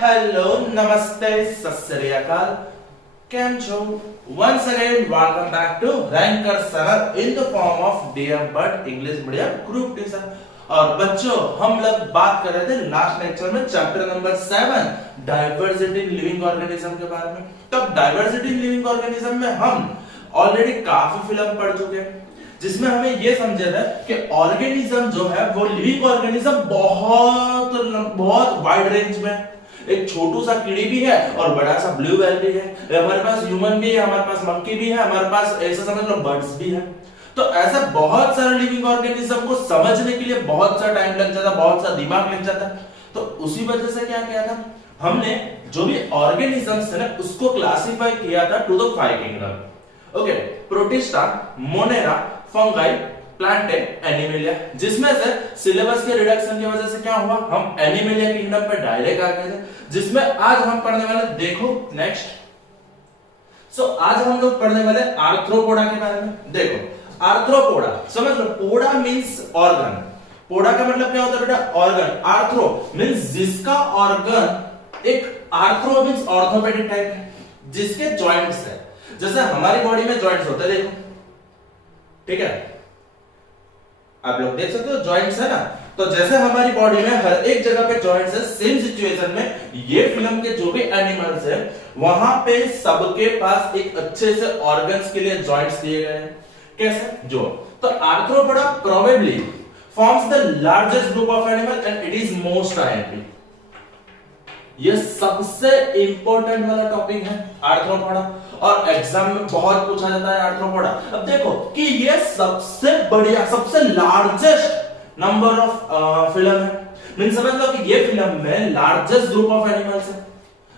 Hello नमस्ते सत श्री अकाल केम छो once again welcome back to Ranker sir in the form of dear but English medium group tuition. और बच्चों हम लोग बात कर रहे थे लास्ट लेक्चर में chapter number 7 diversity in living organism के बारे में। तब डाइवर्सिटी इन लिविंग ऑर्गेनिज्म में हम ऑलरेडी काफी फिल्म पढ़ चुके हैं जिसमें हमें ये समझा था कि ऑर्गेनिज्म जो है वो लिविंग ऑर्गेनिज्म बहुत वाइड रेंज में, एक छोटू सा कीड़ी भी है और बड़ा सा ब्लू व्हेल भी है, हमारे पास ह्यूमन भी है, हमारे पास मंकी भी है, हमारे पास ऐसा समझ लो बर्ड्स भी है। तो ऐसा बहुत सारे लिविंग ऑर्गेनिज्म को समझने के लिए बहुत सा टाइम लग जाता, बहुत सा दिमाग लग जाता। तो उसी वजह से क्या किया था हमने, जो भी ऑर्गेनिजम्स है ना उसको क्लासिफाई किया था to the 5 kingdom. Okay, protista, monera, fungi, plantae, animalia. जिसमें से सिलेबस के रिडक्शन की वजह से क्या हुआ, हम एनिमेलिया किंगडम पे डायरेक्ट आ गए थे, जिसमें आज हम पढ़ने वाले, देखो नेक्स्ट। आज हम लोग पढ़ने वाले आर्थ्रोपोडा के बारे में। देखो आर्थ्रोपोडा समझ लो, पोडा मींस ऑर्गन, पोडा का मतलब क्या होता है बेटा, ऑर्गन। आर्थ्रो मींस जिसका ऑर्गन, एक आर्थ्रो मींस ऑर्थोपेडिक टाइप है, जिसके जॉइंट्स है। जैसे हमारी बॉडी में जॉइंट्स होते हैं, देखो ठीक है, आप लोग देख सकते हो जॉइंट्स है ना। तो जैसे हमारी बॉडी में हर एक जगह पे जॉइंट्स है, सेम सिचुएशन में ये फिल्म के जो भी एनिमल्स है वहां पे सबके पास एक अच्छे से ऑर्गन्स के लिए जॉइंट्स दिए गए हैं। कैसे जो, तो arthropoda probably forms the largest group of animal and it is most IMP. ये सबसे इंपॉर्टेंट वाला टॉपिक है आर्थ्रोपोडा, और एग्जाम में बहुत पूछा जाता है आर्थ्रोपोडा। अब देखो कि ये सबसे बढ़िया, सबसे लार्जेस्ट नंबर ऑफ फिल्म है, मीन समझ लो कि ये फिल्म में लार्जेस्ट ग्रुप ऑफ एनिमल्स है।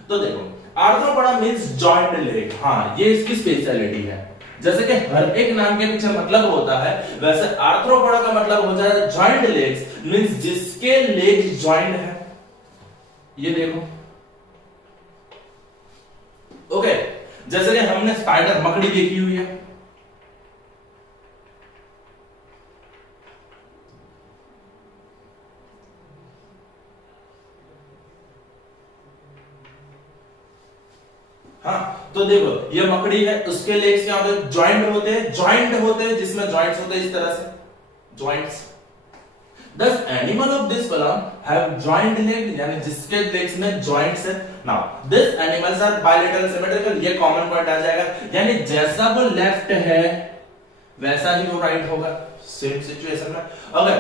तो देखो आर्थ्रोपोडा मींस जॉइंट लेग, हाँ ये इसकी स्पेशलिटी है। जैसे कि हर एक नाम के पीछे मतलब होता है, वैसे आर्थ्रोपोडा का मतलब होता है जॉइंट लेग्स, मींस जिसके लेग्स जॉइंट है। ये देखो ओके, जैसे कि हमने स्पाइडर, मकड़ी देखी हुई है, हाँ तो देखो ये मकड़ी है, उसके लेग्स क्या होते हैं, जॉइंट होते हैं, जॉइंट होते हैं, जिसमें जॉइंट्स होते हैं इस तरह से, joints. Thus animal of this column have joint leg, यानी जिसके लेग्स में जॉइंट्स है। Now this animals are bilateral symmetrical, ये कॉमन पॉइंट आ जाएगा, यानी जैसा वो लेफ्ट है वैसा ही वो राइट होगा, सेम सिचुएशन में। अगर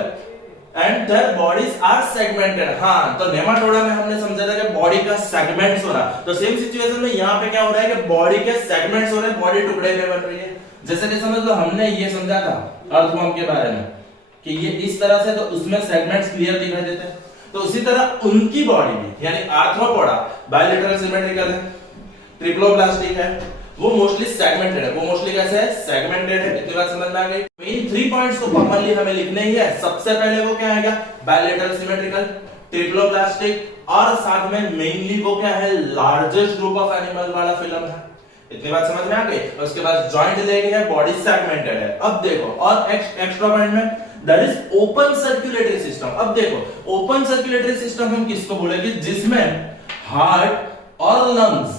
and their bodies are segmented, हाँ तो नेमाटोडा में हमने समझा था कि बॉडी का सेगमेंट्स हो रहा, तो सेम सिचुएशन में यहाँ पे क्या हो रहा है कि बॉडी के सेगमेंट्स हो रहे हैं, बॉडी टुकड़े में बन रही है। जैसे कि समझ लो हमने ये समझा था अर्थवर्म के बारे में कि ये इस तरह से, तो उसमें सेगमेंट्स क्लियर दिखाई देते हैं। तो उसी तरह उनकी बॉडी भी, यानी आर्थ्रोपोडा बायलैटरल सिमेट्रिकल है, ट्रिप्लोब्लास्टिक है, वो मोस्टली सेगमेंटेड है। वो मोस्टली कैसे है, सेगमेंटेड है। इतनी बात समझ में आ गई। मेन 3 पॉइंट्स तो कॉमनली हमें लिखने ही है। सबसे पहले वो क्या आएगा, बायलैटरल सिमेट्रिकल, ट्रिप्लोब्लास्टिक, और साथ में मेनली वो क्या है, लार्जेस्ट ग्रुप ऑफ एनिमल वाला फिल्म है। इतनी बात समझ में आ गई। उसके बाद जॉइंट लेग है, बॉडी सेगमेंटेड है। अब देखो और एक्स्ट्रा पॉइंट में that is open circulatory system. अब देखो ओपन सर्कुलेटरी सिस्टम हम किसको बोलेंगे, जिसमें हार्ट और लंग्स,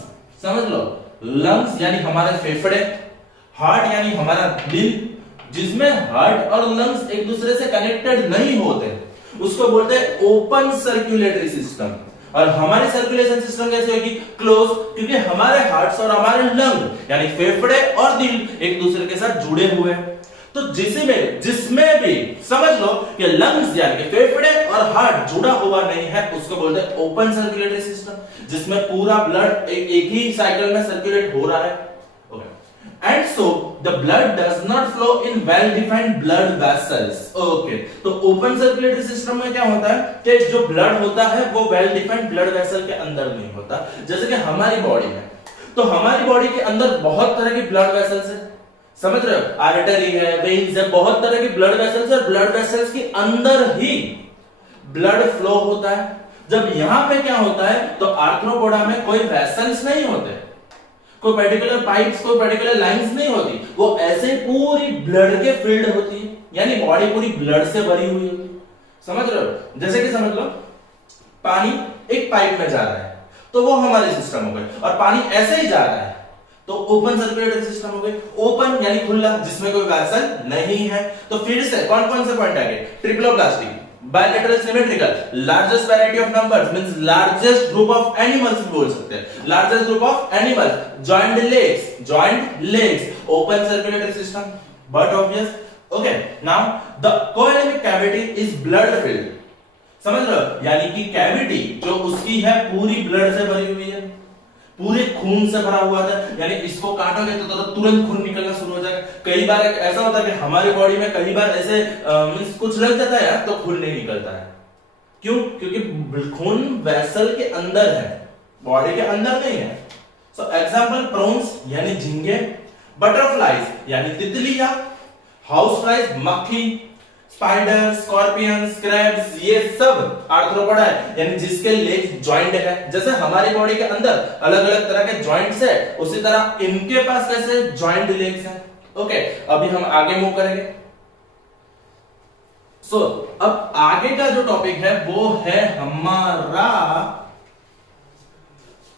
समझ लो लंग्स यानी हमारे फेफड़े, हार्ट यानी हमारा दिल, जिसमें हार्ट और लंग्स एक दूसरे से कनेक्टेड नहीं होते, उसको बोलते हैं ओपन सर्कुलेटरी सिस्टम। और हमारी सर्कुलेशन सिस्टम कैसे होगी, क्लोज, क्योंकि हमारे हार्ट्स और हमारे लंग यानी फेफड़े और दिल एक दूसरे के साथ जुड़े हुए हैं। तो जिसमें भी समझ लो कि लंग्स यानी फेफड़े और हार्ट जुड़ा हुआ नहीं है, उसको बोलते हैं ओपन सर्कुलेटरी सिस्टम, जिसमें पूरा ब्लड एक ही साइकिल में सर्कुलेट हो रहा है। And so the blood does not flow in well-defined blood vessels. Okay, तो open circulatory system में क्या होता है कि जो blood होता है वो well-defined blood vessel के अंदर नहीं होता। जैसे कि हमारी बॉडी में, तो हमारी बॉडी के अंदर बहुत तरह की blood vessels है, समझ रहे हो, आर्टरी है, वेन्स है, बहुत तरह की blood vessels है। blood vessels के अंदर ही blood flow होता है। जब यहाँ पे क्या होता है, तो आर्थ्रोपोडा में कोई वेसल्स नहीं होते, कोई पर्टिकुलर पाइप्स, कोई पर्टिकुलर लाइंस नहीं होती, वो ऐसे पूरी ब्लड के फील्ड होती है, यानी बॉडी पूरी ब्लड से भरी हुई होती है। समझ रहे हो, जैसे कि समझ लो पानी एक पाइप में जा रहा है, तो वो हमारे सिस्टम हो गए, और पानी ऐसे ही जा रहा है तो ओपन सर्कुलेटरी सिस्टम हो गई। ओपन यानी खुला, जिसमें कोई वेसल नहीं है। तो फिर से कौन कौन से पॉइंट आ गए? ट्रिप्लोप्लास्टिक, bilateral symmetrical, largest variety of numbers means largest group of animals भी बोल सकते हैं, largest group of animals, joined legs, open circulatory system, but obvious. Okay, now the coelomic cavity is blood filled, समझ रहे हो? यानी कि कैविटी जो उसकी है पूरी ब्लड से भरी हुई है, पूरे खून से भरा हुआ था। यानी इसको काटोगे तो तुरंत खून निकलना शुरू हो जाएगा। कई बार ऐसा होता है कि हमारे बॉडी में कई बार ऐसे मींस कुछ लग जाता है तो खून नहीं निकलता है। क्यों? क्योंकि खून वेसल के अंदर है, बॉडी के अंदर नहीं है। सो एग्जांपल प्रॉन्स यानी झींगे, बटरफ्लाइज यानी तितलियां, हाउस फ्लाइज मक्खी, स्पाइडर, स्कॉर्पियंस, क्रैब्स, ये सब आर्थ्रोपोडा है, यानी जिसके लेग्स जॉइंट है। जैसे हमारी बॉडी के अंदर अलग अलग तरह के जॉइंट्स है, उसी तरह इनके पास कैसे जॉइंट लेग्स हैं। ओके, अभी हम आगे मूव करेंगे। सो अब आगे का जो टॉपिक है वो है हमारा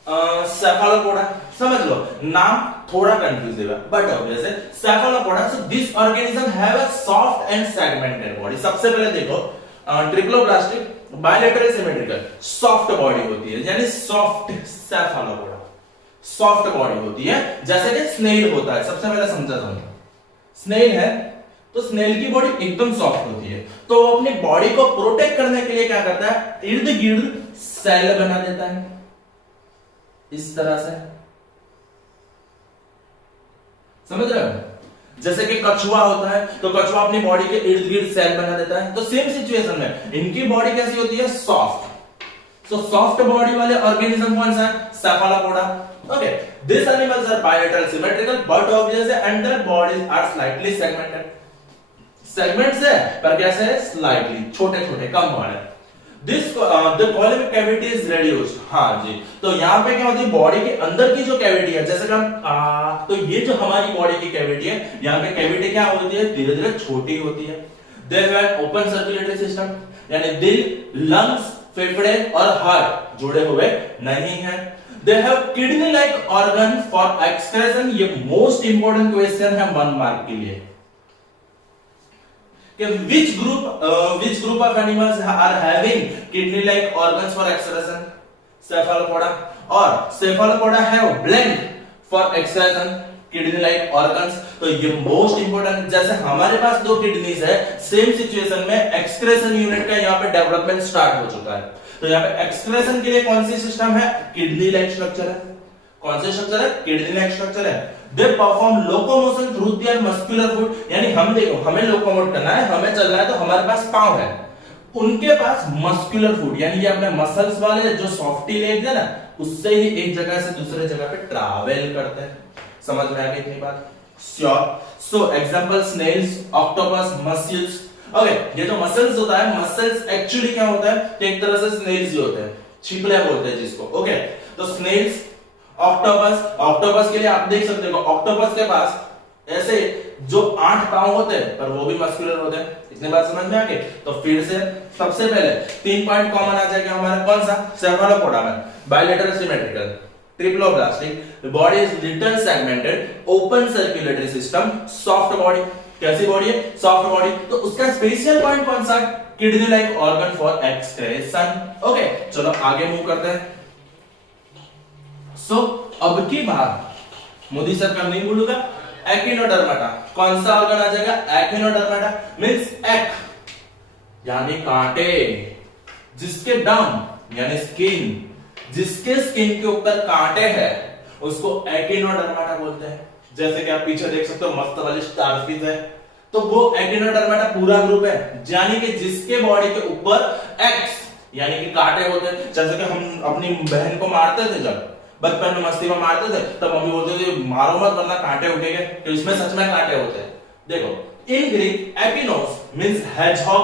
सेफालोपोडा। समझ लो, नाम थोड़ा कंफ्यूजिव है बट ऑब्वियस है। Cephalopoda, so this organism have a soft and segmented body. सबसे पहले देखो, triploblastic, bilateral symmetrical, soft body होती है, यानी सॉफ्ट सेफालोपोडा, सॉफ्ट बॉडी होती है, जैसे कि स्नेल होता है। सबसे पहले समझा था, स्नेल है तो स्नेल की बॉडी एकदम सॉफ्ट होती है, तो वो अपनी बॉडी को प्रोटेक्ट करने के लिए क्या करता है? इर्द गिर्द सेल बना देता है इस तरह से, समझ रहे हो? जैसे कि कछुआ होता है तो कछुआ अपनी बॉडी के इर्द गिर्द सेल बना देता है। तो सेम सिचुएशन में इनकी बॉडी कैसी होती है? सॉफ्ट। सो सॉफ्ट बॉडी वाले ऑर्गेनिज्म कौन सा है? Cephalopoda. Okay, this animals are bilateral symmetrical but obviously and their bodies are slightly segmented. Segments है पर कैसे है? स्लाइटली, छोटे छोटे, कम वाले। This the coelomic cavity is reduced। हाँ जी, तो यहाँ पे क्या होती है? बॉडी के अंदर की जो कैविटी है, जैसे कि हम तो ये जो हमारी बॉडी की कैविटी है, यहाँ पे कैविटी क्या होती है? धीरे धीरे छोटी होती है। They have open circulatory system, यानी दिल, लंग्स, फेफड़े और हार्ट जुड़े हुए नहीं है। They have kidney like organ for excretion। ये मोस्ट इंपोर्टेंट क्वेश्चन है 1 मार्क के लिए, कि which group of animals are having kidney like organs for excretion? Cephalopoda, और cephalopoda have blank for excretion kidney like organs। तो ये most important, जैसे हमारे पास 2 किडनीज है, सेम सिचुएशन में एक्सक्रेशन यूनिट का यहाँ पे डेवलपमेंट स्टार्ट हो चुका है। तो यहाँ पे एक्सक्रेशन के लिए कौन सी सिस्टम है? किडनी लाइक स्ट्रक्चर है। कौन से स्ट्रक्चर है? किडनी लाइक स्ट्रक्चर है। They perform locomotion through their muscular foot, यानी हम देखो, हमें लोकोमोट करना है, हमें चलना है तो हमारे पास पांव है, उनके पास मस्कुलर फूट, यानी ये अपने मसल्स वाले जो सॉफ्टी लेग्स है ना, उससे ही एक जगह से दूसरे जगह पे ट्रैवल करते हैं। समझ में आ गई इतनी बात? Sure. So example snails, octopus, mussels. Okay, ये जो मसल्स होता है, मसल्स एक्चुअली क्या होता है? कि एक तरह से स्नेल्स ही होते हैं, छिपलियां बोलते हैं जिसको। ओके, तो स्नेल्स, ऑक्टोपस के लिए आप देख सकते हो, ऑक्टोपस के पास ऐसे जो 8 पांव होते हैं पर वो भी मस्कुलर होते हैं। इतनी बात समझ में आ गई? तो फिर से सबसे पहले 3 पॉइंट कॉमन आ जाएगा हमारा, कौन सा? सेफालोपोडा में bilateral symmetrical, ट्रिप्लोप्लास्टिक, body is little segmented, open circulatory system, soft body. कैसी बॉडी है? Soft body. तो उसका स्पेशल पॉइंट कौन सा? Kidney like organ for excretion. Okay, चलो आगे मूव करते हैं। सो अब की बात मोदी सर का नहीं बोलूंगा, एक्टिनोडर्माटा। कौन सा ऑर्गन आ जाएगा? एक्टिनोडर्माटा मींस एक्, यानी कांटे, जिसके डम यानी स्किन, जिसके स्किन के ऊपर कांटे हैं उसको एक्टिनोडर्माटा बोलते हैं। जैसे कि आप पीछे देख सकते हो मस्त वाली स्टारफिश है, तो वो एक्टिनोडर्माटा पूरा ग्रुप है, यानी कि जिसके बॉडी के ऊपर एक्स यानी कि कांटे होते हैं। जैसे कि हम अपनी बहन को मारते थे, जब बचपन में मस्ती में मारते थे, तब मम्मी बोलते थे मारो मत वरना कांटे उठेंगे, तो इसमें सच में कांटे होते हैं। देखो, in Greek echinos means hedgehog.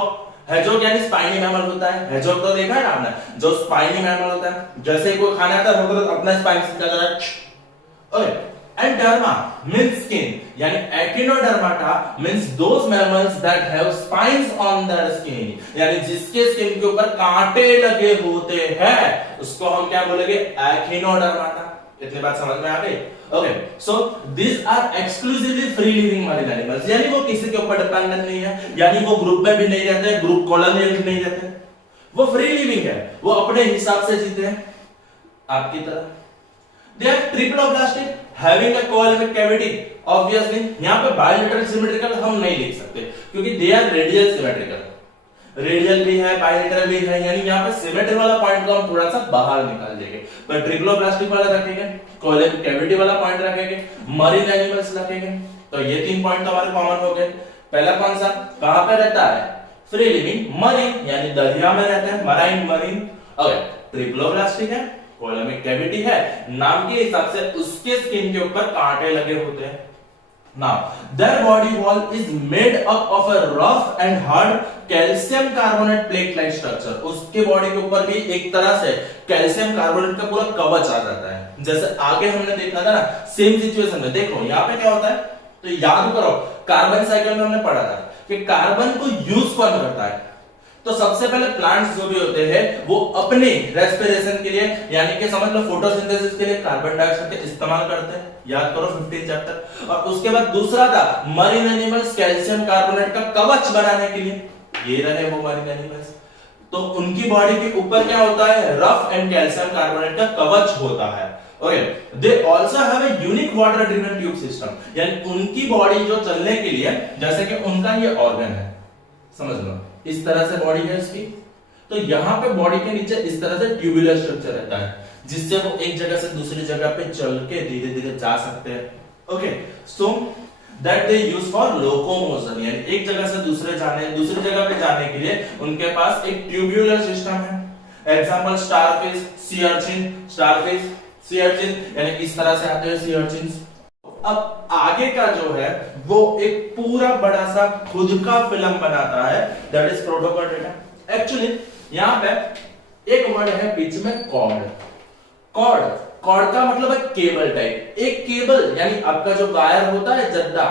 Hedgehog यानी स्पाइनी मैमल होता है। हेजहॉग तो देखा है ना आपने, जो स्पाइनी मैमल होता है, जैसे कोई खाना आता है तो अपना स्पाइन सीधा करता है। Okay, And derma means skin, यानी echinodermata means those mammals that have spines on their skin, यानी जिसके स्किन के ऊपर कांटे लगे होते हैं उसको हम क्या बोलेंगे? echinodermata। इतनी बात समझ में आ गई? Okay, so these are exclusively free living marine animals, यानी वो किसी के ऊपर डिपेंडेंट नहीं है, यानी वो ग्रुप में भी नहीं रहते, ग्रुप कॉलोनी में नहीं रहते, वो फ्री लिविंग है, वो अपने हिसाब से जीते हैं आपकी तरह। They are triploblastic having a coelomic cavity, obviously यहाँ पे bilateral symmetrical हम नहीं लिख सकते क्योंकि they are radial symmetrical, radial भी है बायलेटरल भी है, यानी यहाँ पे सिमेट्री वाला पॉइंट को हम थोड़ा सा बाहर निकाल देंगे, पर ट्रिप्लोब्लास्टिक वाला रखेंगे, कोएलोमिक कैविटी वाला पॉइंट रखेंगे, मरीन एनिमल्स रखेंगे। तो ये 3 पॉइंट हमारे कॉमन हो गए। पहला कौन सा? कहां पे रहता है? फ्री लिविंग मरीन, यानी दरिया में रहता है, मराइन मरीन। ओके, ट्रिप्लोब्लास्टिक है, कोएलोमिक कैविटी है, नाम के हिसाब से उसके स्किन के ऊपर कांटे लगे होते हैं। Now, their body wall is made up of a rough and hard calcium carbonate plate-like structure. उसके बॉडी के ऊपर भी एक तरह से कैल्शियम कार्बोनेट का पूरा कवच आ जाता है। जैसे आगे हमने देखा था ना, सेम सिचुएशन में देखो यहाँ पे क्या होता है, तो याद करो कार्बन साइकिल में हमने पढ़ा था कि कार्बन को यूज कौन करता है? तो सबसे पहले प्लांट्स जो भी होते हैं वो अपने रेस्पिरेशन के लिए, यानी कि समझ लो फोटोसिंथेसिस के लिए कार्बन डाइऑक्साइड का इस्तेमाल करते हैं, याद करो 15 चैप्टर। और उसके बाद दूसरा था मरीन एनिमल्स कैल्शियम कार्बोनेट का कवच बनाने के लिए, ये रहे वो मरीन एनिमल्स। तो उनकी बॉडी के ऊपर क्या होता है? रफ एंड कैल्शियम कार्बोनेट का कवच होता है। Okay, they also have a unique water driven tube system, यानी उनकी बॉडी जो चलने के लिए, जैसे कि उनका ये ऑर्गन है, समझ लो इस तरह से बॉडी है इसकी, तो यहां पे बॉडी के नीचे इस तरह से ट्यूबुलर स्ट्रक्चर रहता है, जिससे वो एक जगह से दूसरी जगह पे चल के धीरे धीरे जा सकते हैं। Okay, so that they use for locomotion, यानी एक जगह से दूसरी जगह पे जाने के लिए उनके पास एक ट्यूबुलर सिस्टम है। Example starfish, sea urchin, starfish, sea urchin, यानी इस तरह से आते हैं सी अर्चिन्स। अब आगे का जो है वो एक पूरा बड़ा सा खुद का फिल्म बनाता है, दैट इज प्रोटोकॉर्डेटा। एक्चुअली यहाँ पे एक वर्ड है बीच में कॉर्ड। कॉर्ड का मतलब है केबल टाइप, एक केबल, यानी आपका जो वायर होता है जद्दा,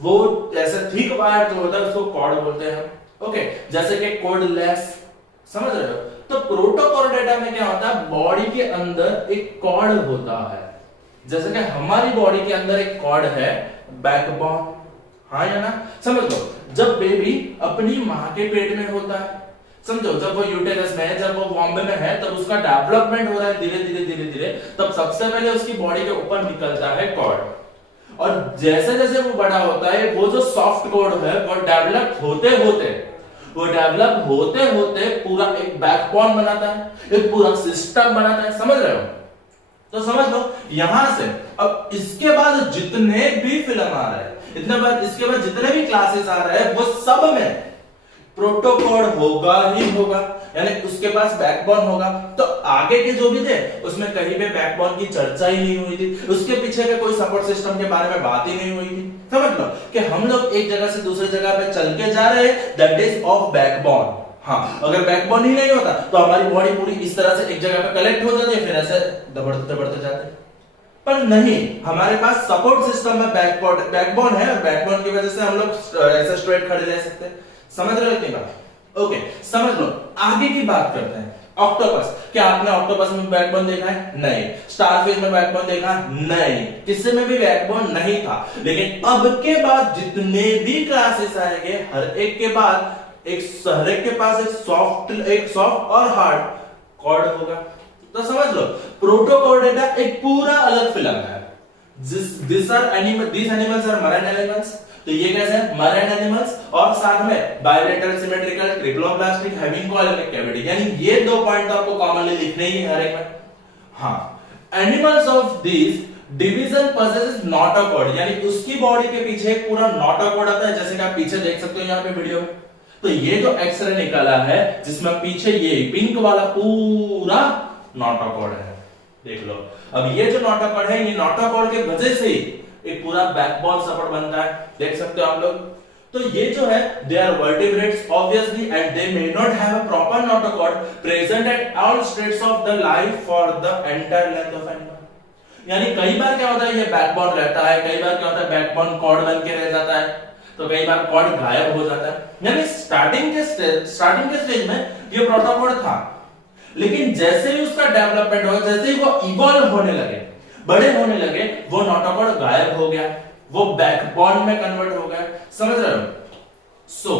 वो ऐसे थिक वायर जो होता है उसको कॉर्ड बोलते हैं। ओके, जैसे कि कॉर्डलेस, समझ रहे हो? तो प्रोटोकॉर्डेटा में क्या होता है? बॉडी के अंदर एक कॉर्ड होता है, जैसे कि हमारी बॉडी के अंदर एक कॉर्ड है, बैकबोन, हाँ या ना? समझ लो, जब बेबी अपनी मां के पेट में होता है, समझो जब वो यूटेरस में है, जब वो वॉम्ब में है, तब उसका डेवलपमेंट हो रहा है धीरे धीरे, तब सबसे पहले उसकी बॉडी के ऊपर निकलता है कॉर्ड, और जैसे जैसे वो बड़ा होता है, वो जो सॉफ्ट कॉर्ड है वो डेवलप होते होते पूरा एक बैकबोन बनाता है, एक पूरा सिस्टम बनाता है, समझ रहे हो? तो समझ लो यहां से अब इसके बाद जितने भी फिल्म आ रहे हैं, इसके बाद जितने भी क्लासेस आ रहे हैं, वो सब में प्रोटोकॉर्ड होगा ही होगा, यानी उसके पास बैकबोन होगा। तो आगे के जो भी थे उसमें कहीं पे बैकबोन की चर्चा ही नहीं हुई थी, उसके पीछे के कोई सपोर्ट सिस्टम के बारे में बात ही नहीं हुई थी। समझ लो कि हम लोग एक जगह से दूसरी जगह पे चल के जा रहे हैं, दैट इज ऑफ बैकबोन। हाँ, अगर बैकबोन ही नहीं होता तो हमारी बॉडी पूरी इस तरह से एक जगह पे कलेक्ट हो जाती है, फिर ऐसे दबड़ते जाते, पर नहीं, हमारे पास सपोर्ट सिस्टम में बैकबोन है, और बैकबोन की वजह से हम लोग ऐसे स्ट्रेट खड़े रह सकते हैं। समझ रहे हो इतनी बात? ओके, समझ लो। आगे की बात करते हैं। ऑक्टोपस, क्या आपने ऑक्टोपस में बैकबोन देखा है? नहीं। स्टारफिश में बैकबोन देखा? नहीं। किसी में भी बैकबोन नहीं था। लेकिन अब के बाद जितने भी क्लासेस आएंगे, हर एक के बाद हर एक के पास एक सॉफ्ट और हार्ड कॉर्ड होगा। तो समझ लो, प्रोटोकॉर्डेटा एक पूरा अलग फिल्म है। these animals are marine animals, तो ये कैसे हैं? मरीन एनिमल्स, और साथ में bilateral symmetrical triploblastic having coelomic cavity, यानी ये 2 पॉइंट आपको कॉमनली लिखने ही है हर एक में। हाँ, animals of this division possesses notochord, यानी उसकी बॉडी के पीछे एक पूरा नोटोकॉर्ड आता है, जैसे कि आप पीछे देख सकते हो यहाँ पे वीडियो में। तो ये जो एक्सरे निकाला है, जिसमें पीछे ये पिंक वाला पूरा नोटोकॉर्ड है, देख लो। अब ये जो नोटोकॉर्ड है, ये नोटोकॉर्ड की वजह से एक पूरा बैकबोन सपोर्ट बनता है, देख सकते हो आप लोग। तो ये जो है, they are vertebrates obviously, and they may not have a proper notochord present at all states of the life for the entire length of animal. यानी कई बार क्या होता है ये बैकबोन रहता है, कई बार क्या होता है बैकबोन कॉर्ड बन के रह जाता है, तो कई बार कॉर्ड गायब हो जाता है। यानी स्टार्टिंग के स्टेज में ये प्रोटोकॉर्ड था, लेकिन जैसे ही उसका डेवलपमेंट हो, जैसे ही वो इवॉल्व होने लगे, बड़े होने लगे, वो नोटोकॉर्ड गायब हो गया, वो बैकबोन में कन्वर्ट हो गया। समझ रहे हो? So,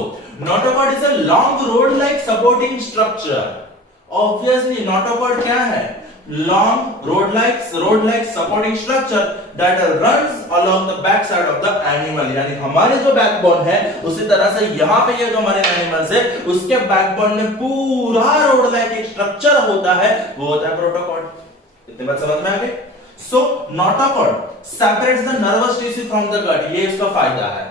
notochord is a long rod-like supporting structure. Obviously, notochord क्या है? Long rod-like supporting structure that runs along the back side of the animal. यानी हमारे जो बैकबोन है, उसी तरह से यहाँ पे ये जो हमारे एनिमल्स है, उसके बैकबोन में पूरा rod-like एक स्ट्रक्चर होता है, वो होता है प्रोटोकॉर्ड। इतनी बात समझ में आ गई? So, notochord separates the nervous tissue from the gut. ये इसका फायदा है।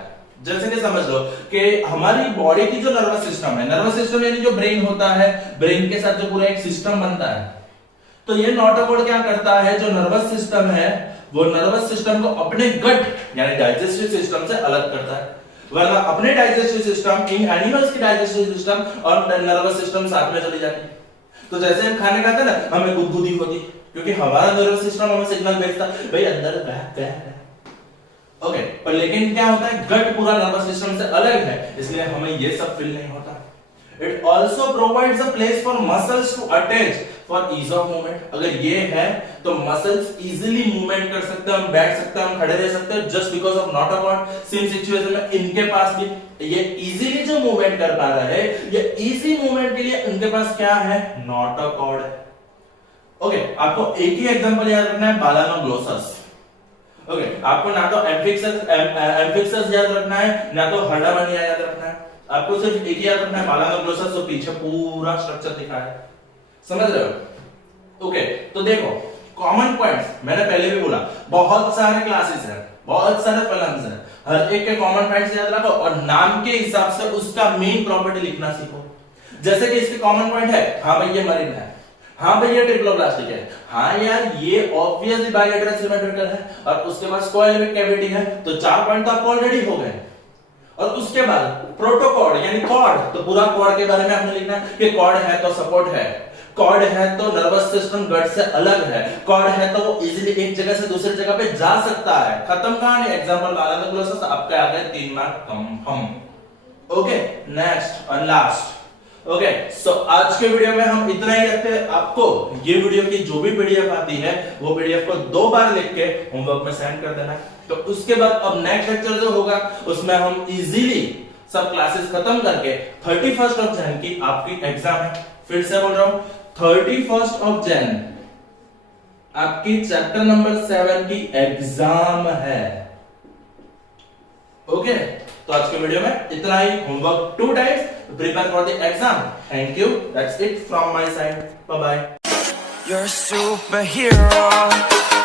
जैसे कि समझ लो कि हमारी बॉडी की जो नर्वस सिस्टम है, नर्वस सिस्टम यानी जो ब्रेन होता है, ब्रेन के साथ जो पूरा एक सिस्टम बनता है, तो ये नोटोकॉर्ड क्या करता है, जो नर्वस सिस्टम है वो नर्वस सिस्टम को अपने गट यानी डाइजेस्टिव सिस्टम से अलग करता है। वरना अपने डाइजेस्टिव सिस्टम, इन एनिमल्स की डाइजेस्टिव सिस्टम और नर्वस सिस्टम साथ में चली जाती है। तो जैसे हम खाने खाते हैं ना, हमें गुदगुदी होती, क्योंकि हमारा नर्वस सिस्टम हमें सिग्नल भेजता है भाई अंदर क्या ओके पर लेकिन क्या होता है, गट पूरा नर्वस सिस्टम से अलग है, इसलिए हमें ये सब फील नहीं होता। It also provides a place for muscles to attach for ease of movement. अगर ये है तो मसल्स इजीली मूवमेंट कर सकते हैं, हम बैठ सकते हैं, हम खड़े रह सकते हैं, just because of notochord. Same situation में इनके पास भी ये इजीली जो मूवमेंट कर पा रहे हैं, ये इजी मूवमेंट के लिए इनके पास क्या है, नोटोकॉर्ड है। ओके आपको एक ही एग्जांपल याद रखना है, बालानोग्लोसस। ओके आपको ना तो एम्फिक्सस याद रखना है, ना तो हर्डामनिया याद रखना है, आपको सिर्फ एक ही याद रखना है, बालानोग्लोसस, जो पीछे पूरा स्ट्रक्चर दिखा है। समझ रहे हो? ओके तो देखो कॉमन पॉइंट्स, मैंने पहले भी बोला बहुत सारे क्लासेस हैं, बहुत सारे फिल्म्स हैं, हर एक के कॉमन पॉइंट्स याद रखो और नाम के हिसाब से उसका मेन प्रॉपर्टी लिखना सीखो। जैसे कि इसके कॉमन पॉइंट है, हाँ भाई ये मरीन है, हाँ भाई ये ट्रिप्लोब्लास्टिक है, हाँ यार ये ऑब्वियसली बायलैटरल सिमेट्रिकल है, और उसके बाद स्क्वायर कैविटी है, तो 4 पॉइंट तो आपको ऑलरेडी हो गए। और उसके बाद प्रोटोकॉर्ड यानी कॉर्ड, तो पूरा कॉर्ड के बारे में आपने लिखना है कि कॉर्ड है तो सपोर्ट है, कॉर्ड है तो नर्वस सिस्टम गट से अलग है, कॉर्ड है तो वो इजीली एक जगह से दूसरी जगह पे जा सकता है। खत्म कहानी, एग्जांपल बालानोग्लोसस, आपके आ गए 3 मार्क कंफर्म। ओके नेक्स्ट और लास्ट। ओके सो आज के वीडियो में हम इतना ही रखते हैं। आपको ये वीडियो की जो भी पीडीएफ आती है, वो पीडीएफ को 2 बार लिख के होमवर्क में सेंड कर देना। तो उसके बाद अब नेक्स्ट लेक्चर जो होगा उसमें हम इजीली सब क्लासेस खत्म करके 31 ऑफ जैन की आपकी एग्जाम है। फिर से बोल रहा हूं 31 ऑफ जैन आपकी चैप्टर नंबर 7 की एग्जाम है। ओके तो आज के वीडियो में इतना ही। Homework 2 times, prepare for the exam. Thank you. That's it from my side. Bye bye. You're a superhero.